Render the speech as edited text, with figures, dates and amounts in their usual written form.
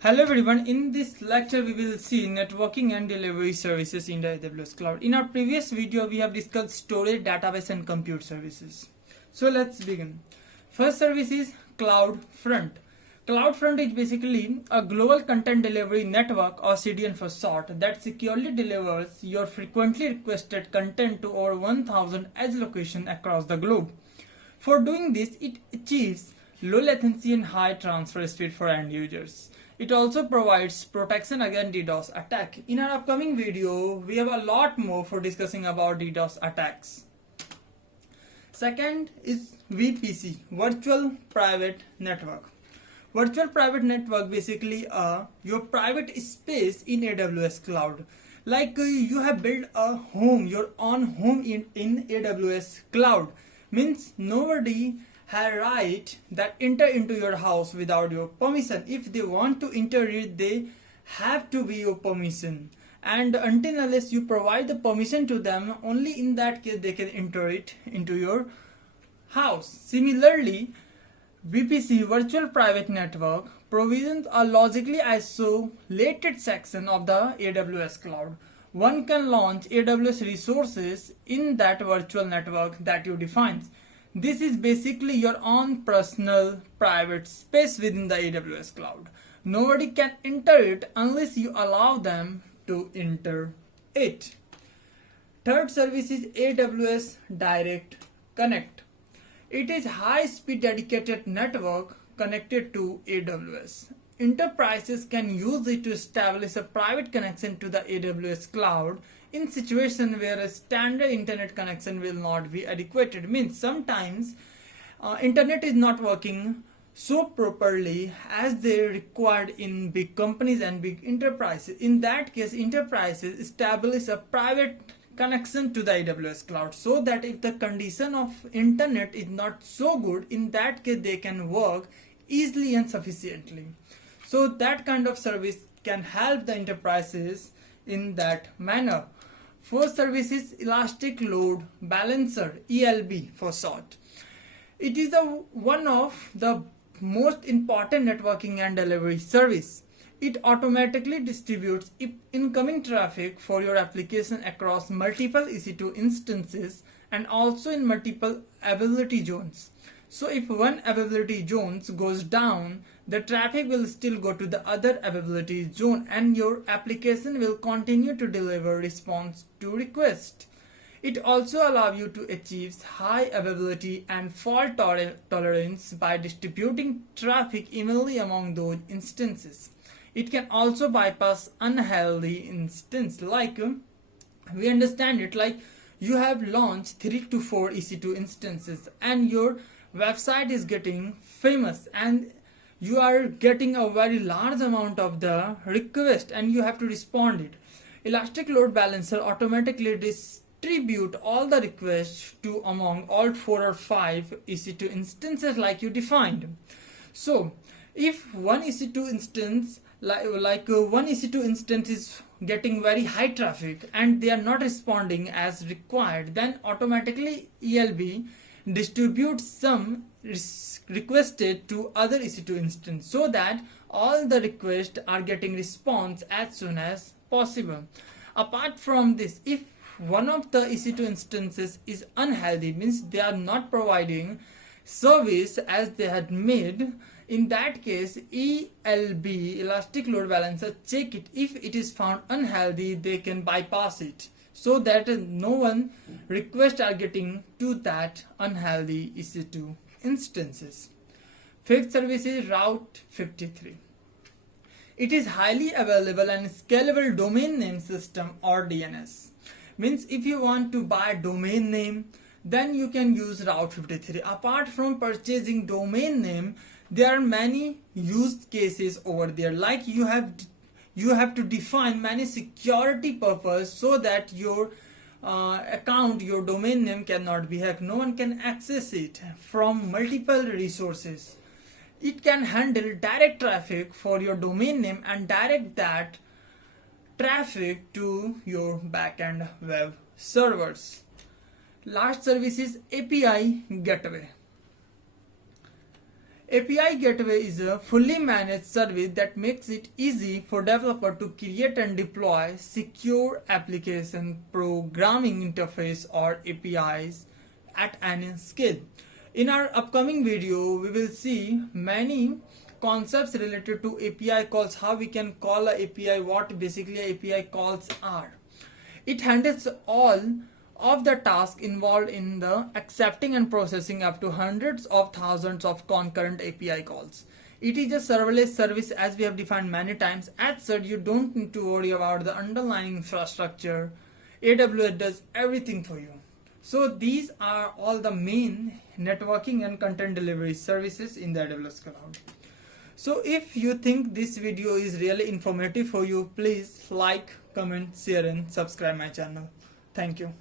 Hello everyone, in this lecture we will see networking and delivery services in the AWS cloud. In our previous video we have discussed storage, database and compute services. So let's begin. First service is CloudFront. CloudFront is basically a global content delivery network, or CDN for short, that securely delivers your frequently requested content to over 1000 edge locations across the globe. For doing this, it achieves low latency and high transfer speed for end users. It also provides protection against DDoS attack. In our upcoming video, we have a lot more for discussing about DDoS attacks. Second is VPC, Virtual Private Network. Virtual Private Network basically your private space in AWS cloud. Like you have built a home, your own home in AWS cloud. Means nobody have right that enter into your house without your permission. If they want to enter it, they have to be your permission, and until unless you provide the permission to them, only in that case they can enter it into your house. Similarly, VPC, Virtual Private Network, provisions a logically isolated section of the AWS cloud. One can launch AWS resources in that virtual network that you define. This is basically your own personal private space within the AWS cloud. Nobody can enter it unless you allow them to enter it. Third service is AWS Direct Connect. It is high-speed dedicated network connected to AWS. Enterprises can use it to establish a private connection to the AWS cloud in situation where a standard internet connection will not be adequate. It means sometimes internet is not working so properly as they required in big companies and big enterprises. In that case, enterprises establish a private connection to the AWS cloud, so that if the condition of internet is not so good, in that case they can work easily and sufficiently. So that kind of service can help the enterprises in that manner. Fourth service is Elastic Load Balancer, ELB for short. It is one of the most important networking and delivery service. It automatically distributes incoming traffic for your application across multiple EC2 instances and also in multiple availability zones. So if one availability zone goes down, the traffic will still go to the other availability zone and your application will continue to deliver response to request. It also allows you to achieve high availability and fault tolerance by distributing traffic evenly among those instances. It can also bypass unhealthy instance. Like we understand it, like you have launched 3 to 4 EC2 instances and your website is getting famous and you are getting a very large amount of the request and you have to respond it. Elastic Load Balancer automatically distribute all the requests to among all 4 or 5 EC2 instances like you defined. So if one EC2 instance one EC2 instance is getting very high traffic and they are not responding as required, then automatically ELB distributes some requested to other EC2 instance, so that all the requests are getting response as soon as possible. Apart from this, if one of the EC2 instances is unhealthy, means they are not providing service as they had made, in that case ELB, Elastic Load Balancer, check it. If it is found unhealthy, they can bypass it, so that no one requests are getting to that unhealthy EC2 instances. Fifth service is Route 53. It is highly available and scalable domain name system, or DNS. Means if you want to buy domain name, then you can use Route 53. Apart from purchasing domain name, there are many use cases over there. Like you have to define many security purpose so that your account, your domain name cannot be hacked. No one can access it from multiple resources. It can handle direct traffic for your domain name and direct that traffic to your backend web servers. Last service is API Gateway. API Gateway is a fully managed service that makes it easy for developer to create and deploy secure application programming interface or APIs at any scale. In our upcoming video, we will see many concepts related to API calls, how we can call a API, what basically API calls are. It handles all of the tasks involved in the accepting and processing up to hundreds of thousands of concurrent API calls. It is a serverless service as we have defined many times. As such, you don't need to worry about the underlying infrastructure. AWS does everything for you. So these are all the main networking and content delivery services in the AWS cloud. So if you think this video is really informative for you, please like, comment, share and subscribe my channel. Thank you.